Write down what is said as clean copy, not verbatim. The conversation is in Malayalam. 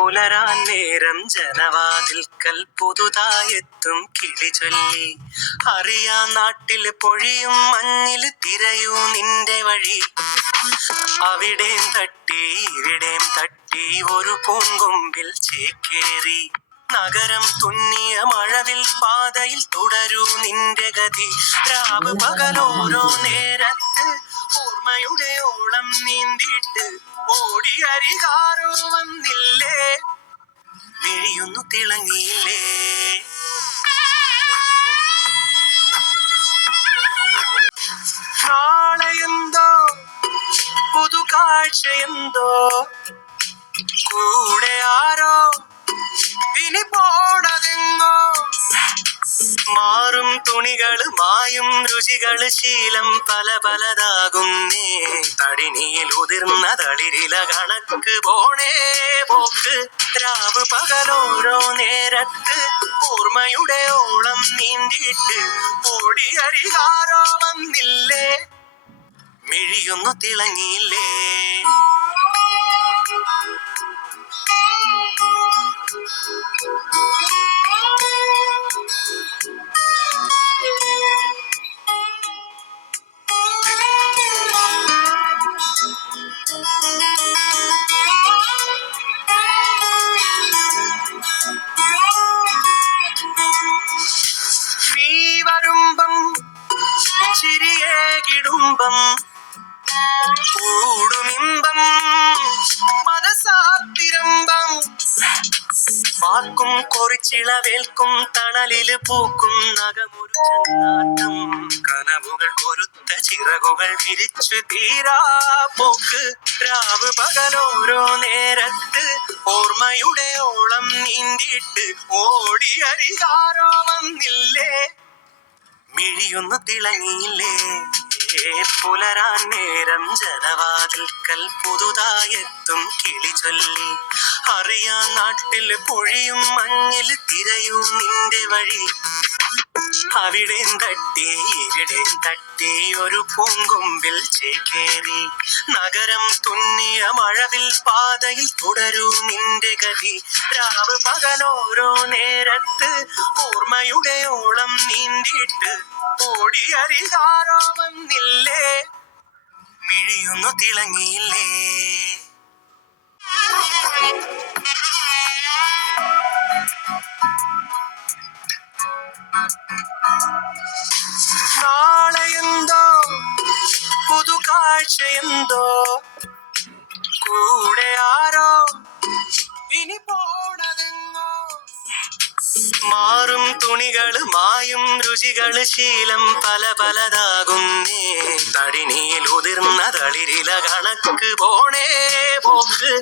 പുലരാൻ നേരം ജനവാതിൽക്കൽ പുതുതായെത്തും കിളി ചൊല്ലി. അറിയാ നാട്ടിൽ പൊഴിയും മഞ്ഞിൽ തിരയൂ നിന്റെ വഴി. അവിടേം തട്ടി ഇവിടേം തട്ടി ഒരു പൂങ്കൊമ്പിൽ ചേക്കേറി. നഗരം തുന്നിയ മഴവിൽ പാതയിൽ തുടരൂ നിന്റെ ഗതി. രാവ് പകലോരോ നേരത്ത് ഓർമ്മയുടെ ഓളം നീന്തിയിട്ട് ഓടി അരികാരോ വന്നില്ലേ, മിഴിയൊന്നു തിളങ്ങിയില്ലേ. നാളെയെന്തോ പുതുകാഴ്ചയെന്തോ, കൂടെ ആരോ ഇനി പോണതെങ്ങോ. മാറും തുണികള് മായും രുചികള് ശീലം പല പലതാകുന്നേ. തടിനിയിൽ ഉതിർന്ന തളിരില കണക്ക് പോണേ പോക്ക്. രാവ് പകലോരോ നേരത്ത് ഓർമ്മയുടെ ഓളം നീന്തിയിട്ട് ഓടി അരികാരോ വന്നില്ലേ, മിഴിയൊന്നു തിളങ്ങിയില്ലേ. നീ വരുമ്പം ചിരിയേകിടുമ്പം കൂടുമിമ്പം മനസാത്തിരമ്പം. വാക്കും കൊറിച്ചിളവേൽക്കും തണലില് പൂക്കും നഖമൊരു ചങ്ങാട്ടം. കനവുകൾ കൊരുത്ത ചിറകുകൾ വിരിച്ചു തീരാ പോക്ക്. രാവ് പകലോരോ നേരത്ത് ഓർമ്മയുടെ ഓളം നീന്തിയിട്ട് ഓടി അരികാരോ വന്നില്ലേ, മിഴിയൊന്നു തിളങ്ങിയില്ലേ. പുലരാൻ നേരം ജനവാതിൽക്കൽ പുതുതായെത്തും കിളി ചൊല്ലി. അറിയാ നാട്ടിൽ പൊഴിയും മഞ്ഞിൽ തിരയൂ നിന്റെ വഴി. അവിടേം തട്ടി ഇവിടേം തട്ടി ഒരു പൂങ്കൊമ്പിൽ ചേക്കേറി. നഗരം തുന്നിയ മഴവിൽ പാതയിൽ തുടരൂ നിന്റെ ഗതി. രാവ് പകലോരോ നേരത്ത് ഓർമ്മയുടെ ഓളം നീന്തിയിട്ട് ഓടി അരികാരോ വന്നില്ലേ, മിഴിയൊന്നു തിളങ്ങിയില്ലേ. നാളെയെന്തോ പുതുകാഴ്ചയെന്തോ, കൂടെ ആരോ ഇനി പോണതെങ്ങോ. മാറും തുണികള് മായും രുചികള് ശീലം പല പലതാകുന്നേ. തടിനിയിൽ ഉതിർന്ന തളിരില കണക്ക് പോണേ പോക്ക്.